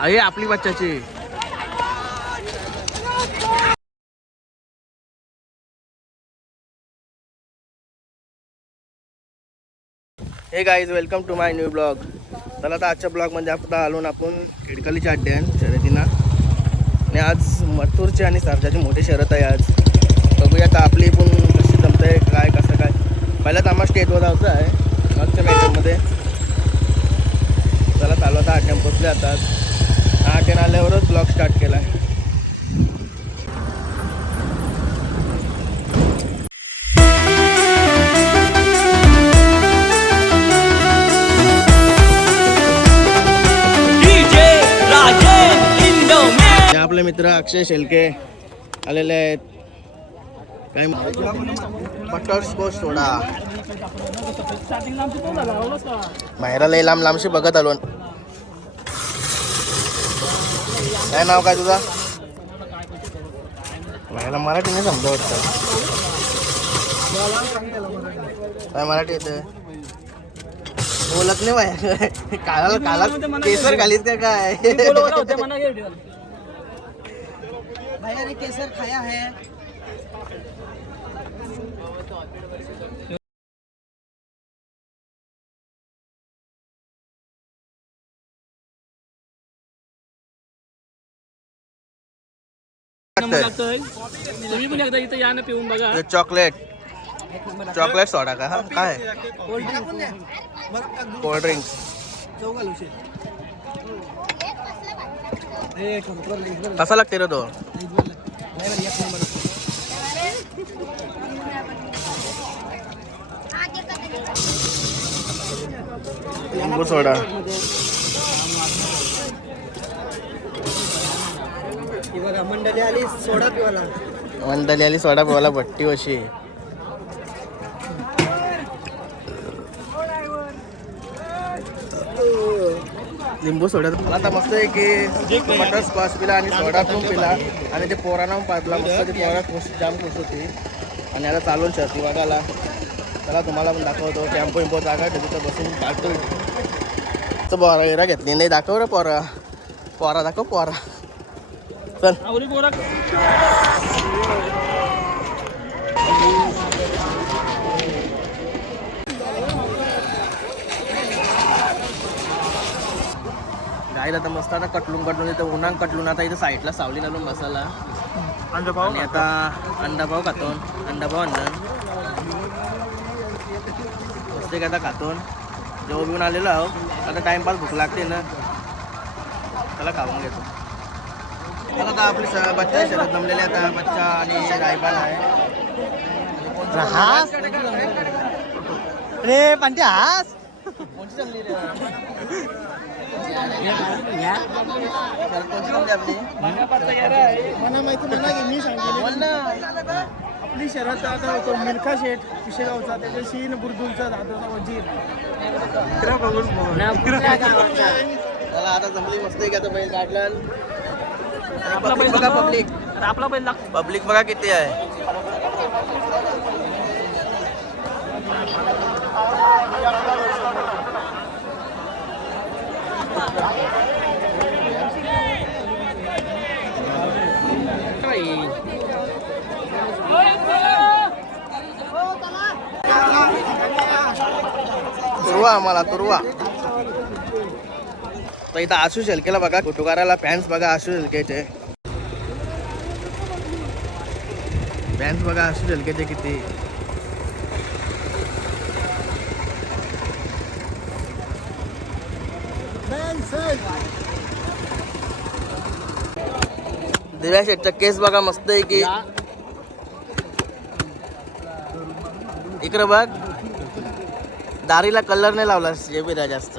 अरे आपली बच्चाची. Hey guys welcome to my new blog चला आता आजच्या ब्लॉगमध्ये आपण आलो ना आपण खिडकालीच्या अड्ड्यान शर्यतीना. आणि आज मथुरची आणि सरजाची मोठी शर्यत आहे आज. बघूया आता आपली पण कशी जमते काय कसं काय. पहिला तर आम्हाला स्टेटवर जायचं आहे. मागच्या मॅचमध्ये चला चालू आता अड्ड्यान पोचले आता. अड्ड्यान आल्यावरच ब्लॉग स्टार्ट केला आहे आपले मित्र अक्षय शेलके आलेले आहेत. काही बटर स्कॉच सोडा. माहेरा लय लांब लांबशी बघत आलो. काय नाव काय तुझा? माहेला मराठी नाही समजा वाटतं. काय मराठी येते बोलत नाही काला काला केसर घालीत का काय? केसर खाया है. तुम्ही पण एकदा इथं या ना पिऊन बघा. हे चॉकलेट. चॉकलेट सोडा का? हा काय? कोल्ड ड्रिंक्स कसा लागते रे तो? लिंबू सोडा. ही बघा मंडळी आली सोडा पिवाला मंडळी आली सोडा पिवाला भट्टी अशी. लिंबू सोडा मला आता मस्त आहे की मटर स्कॉच पिला आणि सोडा पण पिला. आणि ते पोरांना पण पाजला. मस्त ते पोरा खुश जाम खुश होती. आणि आता चालून शर्ती बघायला चला तुम्हाला पण दाखवतो. टॅम्पो इम्पो जागा आहे, तिथं बसून काढतो तर पोरा हिरा घेतली नाही. दाखव रे पोरा. पोरा दाखव पोरा. चल. आता मस्त आता कटलून कटलून इथं उन्हान कटलून आता इथं साईडला सावली घालून बसायला आणि आता अंडा पाव खातो अंडा पाव आणलं. मस्त आहे का आता खातो जेव्हा बिऊन आलेलो आहो. आता टाइमपास भूक लागते ना. त्याला खाऊन घेतो. आता आपली स- बच्चा शरद जमलेले आता बच्चा आणि रायबान आहे? रे पंटे हास. आपली? शरद आता होतो मिल्खा शेठ पिशेगावचा त्याच्या शीन बुरदुलचा दादाचा वजीर. आता जमली मस्त आहे का तो बैल काढला पब्लिक बघा पब्लिक आपला बैल लागतो पब्लिक बघा किती आहे तुरवा आम्हाला तुरवा इथं आशू शेलकेला बघा कुटुकाराला फॅन्स बघा आशू शेलकेचे. फॅन्स बघा आशू शेलकेचे किती. दिव्या शेटचा केस बघा मस्त आहे की. इकडं बघ. दारीला कलर नाही लावला जेबीला जास्त.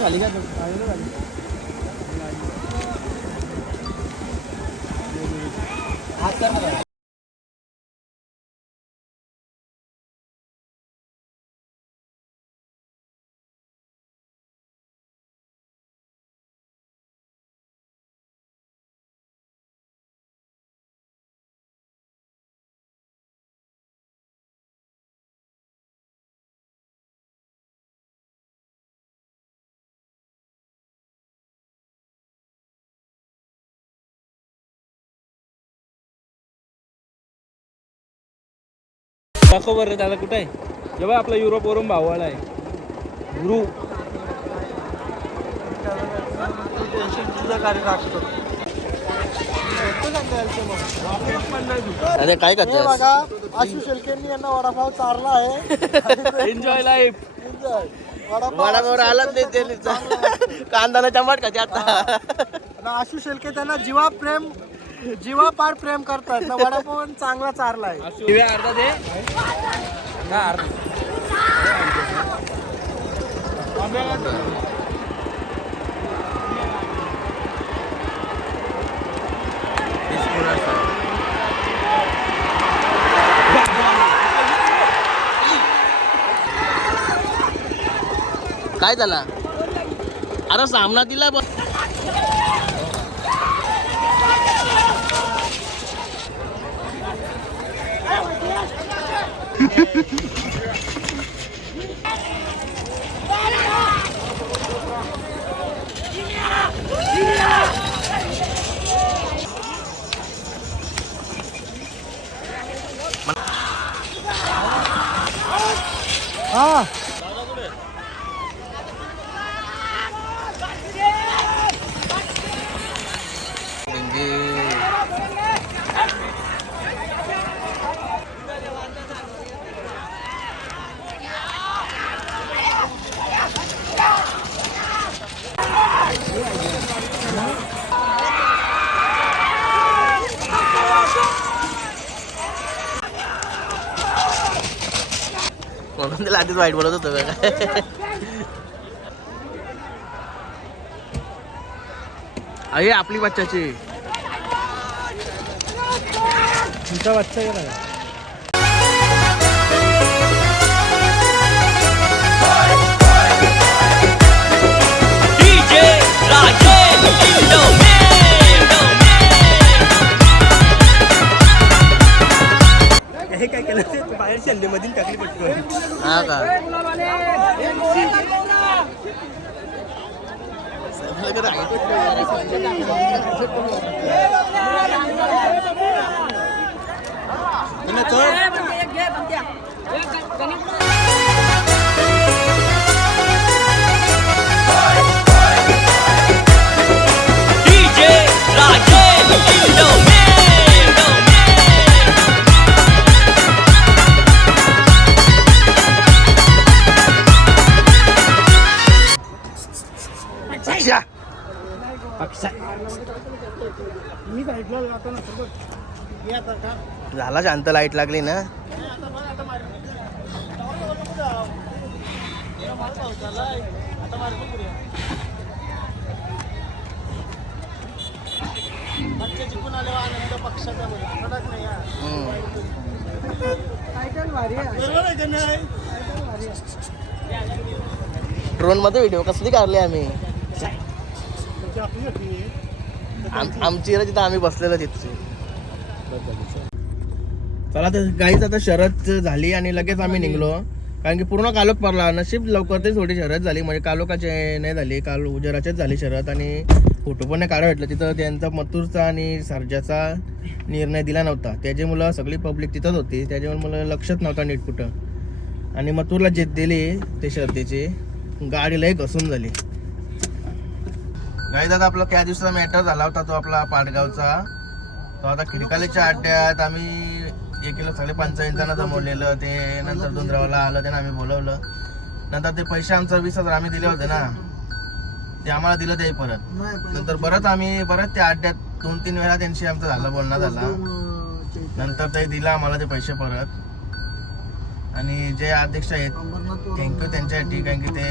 खाली घे दाखव बरं दादा कुठं आहे? जेव्हा आपला युरोपवरून भाववाला आहे. गुरु. अरे काय करते बघा आशु शेलकेंनी यांना वडापाव चारला आहे. Enjoy life. वडापाव वडापावर आलाच नाही ते कांदा चमट का आता. आणि आशु शेलके त्यांना जीवा प्रेम जीवा पार प्रेम करतात. ना वडापाव पण चांगला चारला आहे दिव्या अर्धा दे. हा अर्धा. काय झाला? अरे सामना दिला बघ. हा म्हणून त्याला आधीच वाईट बोलत होतो काय अरे आपली बच्चाची. तुमचा बच्चा गेला Ini tuh. झाला शांत लाइट लागली ना. ड्रोनमध्ये व्हिडिओ कसली काढली आम्ही? आमची आम रचिता आम्ही बसलेलं तिथे. चला तर गाईच आता शरद झाली आणि लगेच आम्ही निघलो. कारण की पूर्ण कालोख पडला. नशीब लवकर ते थोडी शरद झाली. म्हणजे कालोखाचे नाही झाली काल उजेराचेच झाली शरद. आणि फोटो पण नाही काढा भेटलं. तिथं त्यांचा मथुरचा आणि सर्जाचा निर्णय दिला नव्हता. त्याच्यामुळं सगळी पब्लिक तिथंच होती. त्याच्यामुळे मला लक्षच नव्हता नीट कुठं. आणि मथुरला जिद्द दिली ते शर्दीची. गाडी लय घसून झाली. गाईज आता आपला त्या दिवसाचा मॅटर झाला होता तो आपला पाटगावचा तो आता खिडकालीच्या अड्ड्यात आम्ही एक किलो साडे पंचावन्न जण जमवलेलं ते नंतर दुंद्रावाला आलं त्यानं आम्ही बोलवलं. नंतर ते पैसे आमचं वीस हजार आम्ही दिले होते ना. ते आम्हाला दिलं ते परत. नंतर परत आम्ही परत त्या अड्ड्यात दोन तीन वेळा त्यांशी आमचं झालं बोलणं झाला. नंतर ते दिलं आम्हाला ते पैसे परत. आणि जे अध्यक्ष आहेत थँक्यू त्यांच्यासाठी कारण की ते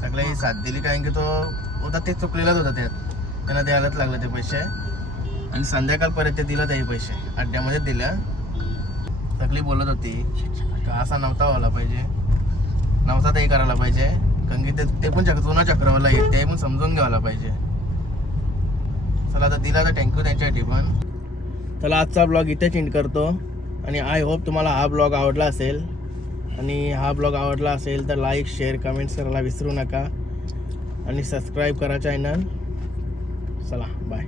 सगळे साथ दिली कारण की तो होता ते चुकलेलाच होता त्यात. त्यांना द्यायलाच लागले ते पैसे. आणि संध्याकाळपर्यंत ते त्याही पैसे. अड्ड्यामध्ये दिल्या. सगळी बोलत होती. का असा नव्हता व्हायला पाहिजे. नव्हता तेही करायला पाहिजे. कारण की ते ते पण चक्र जुना चक्रवाला येत ते पण समजून घ्यायला पाहिजे. चला आता दिला तर थँक्यू त्यांच्यासाठी पण. चला आजचा ब्लॉग इथे चिंट करतो. आणि आय होप तुम्हाला हा ब्लॉग आवडला असेल. आणि हा ब्लॉग आवडला असेल तर लाईक शेअर कमेंट्स करायला विसरू नका. आणि सबस्क्राईब करा चॅनल चला बाय